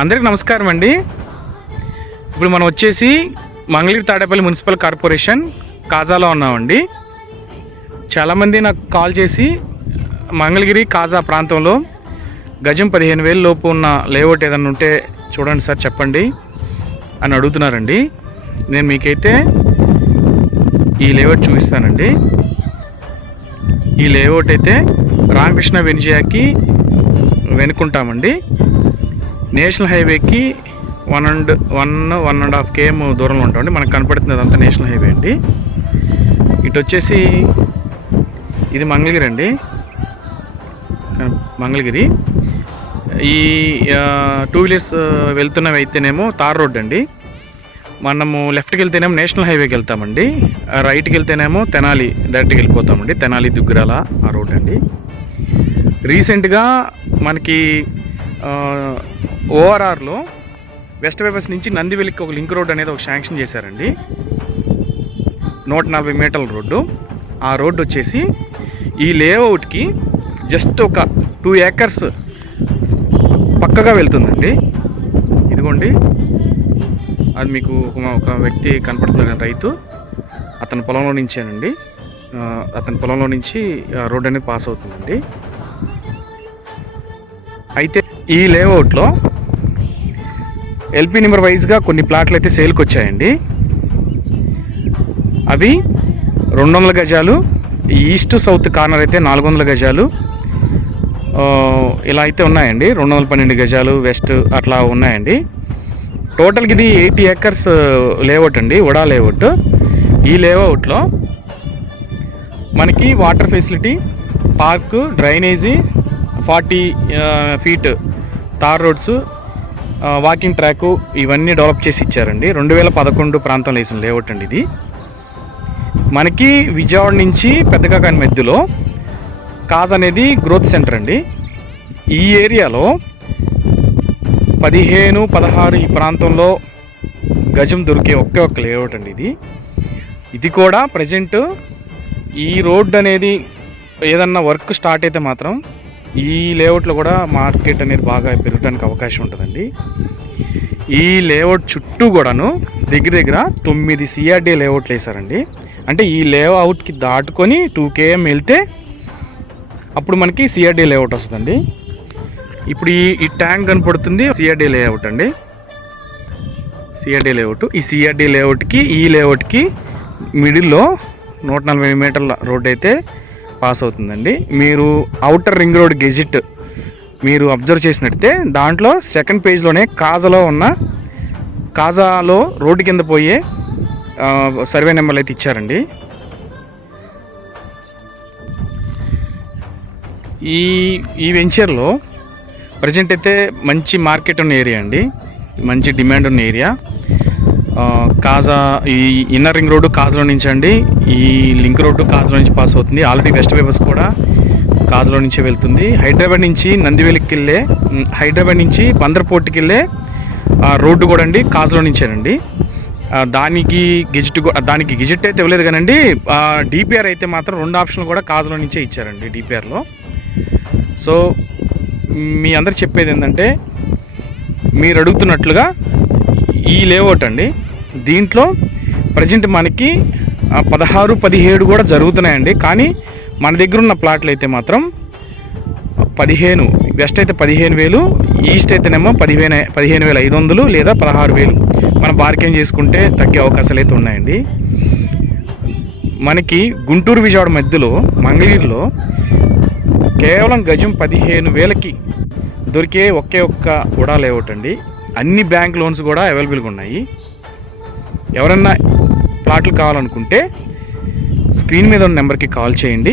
అందరికీ నమస్కారం అండి. ఇప్పుడు మనం వచ్చేసి మంగళగిరి తాడేపల్లి మున్సిపల్ కార్పొరేషన్ కాజాలో ఉన్నామండి. చాలామంది నాకు కాల్ చేసి మంగళగిరి కాజా ప్రాంతంలో గజం 15,000 లోపు ఉన్న లేఅవుట్ ఏదైనా ఉంటే చూడండి సార్ చెప్పండి అని అడుగుతున్నారండి. నేను మీకైతే ఈ లేఅవుట్ చూపిస్తానండి. ఈ లేఅవుట్ అయితే రామకృష్ణ వెనిజియాకి వెనుకుంటామండి. నేషనల్ హైవేకి 1.5 km దూరంలో ఉంటామండి. మనకు కనపడుతుంది అదంతా నేషనల్ హైవే అండి. ఇటు వచ్చేసి ఇది మంగళగిరి అండి, మంగళగిరి. ఈ 2 వీలర్స్ వెళ్తున్నవి అయితేనేమో తార్ రోడ్ అండి. మనము లెఫ్ట్కి వెళ్తేనేమో నేషనల్ హైవేకి వెళ్తామండి, రైట్కి వెళ్తేనేమో తెనాలి డైరెక్ట్కి వెళ్ళిపోతామండి. తెనాలి దుగ్గిరాల ఆ రోడ్ అండి. రీసెంట్గా మనకి ఓఆర్ఆర్లో వెస్ట్ బైపాస్ నుంచి నందివెలికి ఒక లింక్ రోడ్ అనేది ఒక శాంక్షన్ చేశారండి. 140 మీటర్ల రోడ్డు. ఆ రోడ్డు వచ్చేసి ఈ లేఅవుట్కి జస్ట్ ఒక 2 acres పక్కగా వెళ్తుందండి. ఇదిగోండి, అది మీకు ఒక వ్యక్తి కనపడుతున్నారు, రైతు. అతని పొలంలో నుంచేనండి, అతని పొలంలో నుంచి రోడ్ అనేది పాస్ అవుతుందండి. అయితే ఈ లేఅవుట్లో ఎల్పీ నెంబర్ వైజ్గా కొన్ని ప్లాట్లు అయితే సేల్కి వచ్చాయండి. అవి 200 గజాలు, ఈస్ట్ సౌత్ కార్నర్ అయితే 400 గజాలు ఇలా అయితే ఉన్నాయండి. 212 గజాలు వెస్ట్ అట్లా ఉన్నాయండి. టోటల్కి ఇది 80 acres లేఅవుట్ అండి, ఉడా లేఅవుట్. ఈ లేఅవుట్లో మనకి water facility, park, drainage, 40 feet తార్ రోడ్స్, వాకింగ్ ట్రాకు ఇవన్నీ డెవలప్ చేసి ఇచ్చారండి. 2011 ప్రాంతంలో వేసిన లేఅవుట్ అండి ఇది. మనకి విజయవాడ నుంచి పెద్దకాకాని మధ్యలో కాజ్ అనేది గ్రోత్ సెంటర్ అండి. ఈ ఏరియాలో 15, 16 ఈ ప్రాంతంలో గజం దొరికే ఒక్క లేఅవుట్ అండి ఇది. ఇది కూడా ప్రజెంట్ ఈ రోడ్ అనేది ఏదన్నా వర్క్ స్టార్ట్ అయితే మాత్రం ఈ లేఅవుట్లో కూడా మార్కెట్ అనేది బాగా పెరగడానికి అవకాశం ఉంటుందండి. ఈ లేఅవుట్ చుట్టూ కూడాను దగ్గర 9 CRD లేఅవుట్లు వేశారండి. అంటే ఈ లేఅవుట్కి దాటుకొని 2 km వెళ్తే అప్పుడు మనకి CRD లేఅవుట్ వస్తుందండి. ఇప్పుడు ఈ ట్యాంక్ కనపడుతుంది CRD లేఅవుట్ అండి, CRD లేఅవుట్. ఈ CRD లేఅవుట్కి ఈ లేఅవుట్కి మిడిల్లో 140 మీటర్ల రోడ్ అయితే పాస్ అవుతుందండి. మీరు ఔటర్ రింగ్ రోడ్ గెజిట్ మీరు అబ్జర్వ్ చేసినట్టయితే దాంట్లో 2nd పేజ్లోనే కాజాలో రోడ్డు కింద పోయే సర్వే నెంబర్లు అయితే ఇచ్చారండి. ఈ వెంచర్లో ప్రజెంట్ అయితే మంచి మార్కెట్ ఉన్న ఏరియా అండి, మంచి డిమాండ్ ఉన్న ఏరియా. కాజా ఈ ఇన్నర్ రింగ్ రోడ్డు కాజాలో నుంచి అండి, ఈ లింక్ రోడ్డు కాజాలో నుంచి పాస్ అవుతుంది. ఆల్రెడీ వెస్ట్ బైపాస్ కూడా కాజాలో నుంచే వెళ్తుంది. హైదరాబాద్ నుంచి నందివెలికి వెళ్ళే, హైదరాబాద్ నుంచి బందర్ పోర్ట్కి వెళ్ళే రోడ్డు కూడా అండి కాజాలో నుంచేనండి. దానికి గెజిట్ అయితే ఇవ్వలేదు కానండి, డిపిఆర్ అయితే మాత్రం 2 ఆప్షన్లు కూడా కాజాలో నుంచే ఇచ్చారండి డిపిఆర్లో. సో మీ అందరు చెప్పేది ఏంటంటే, మీరు అడుగుతున్నట్లుగా ఈ లేఅవుట్ అండి, దీంట్లో ప్రజెంట్ మనకి 16, 17 కూడా జరుగుతున్నాయండి. కానీ మన దగ్గర ఉన్న ప్లాట్లు అయితే మాత్రం 15, వెస్ట్ అయితే 15,000, ఈస్ట్ అయితేనేమో 15,500 లేదా 16,000 మనం బార్గెన్ చేసుకుంటే తగ్గే అవకాశాలు అయితే ఉన్నాయండి. మనకి గుంటూరు విజయవాడ మధ్యలో మంగళగిరిలో కేవలం గజం 15,000కి దొరికే ఒక్క ఉడా లేఅవుట్ అండి. అన్ని బ్యాంక్ లోన్స్ కూడా అవైలబుల్గా ఉన్నాయి. ఎవరన్నా ప్లాట్లు కావాలనుకుంటే స్క్రీన్ మీద ఉన్న నెంబర్కి కాల్ చేయండి.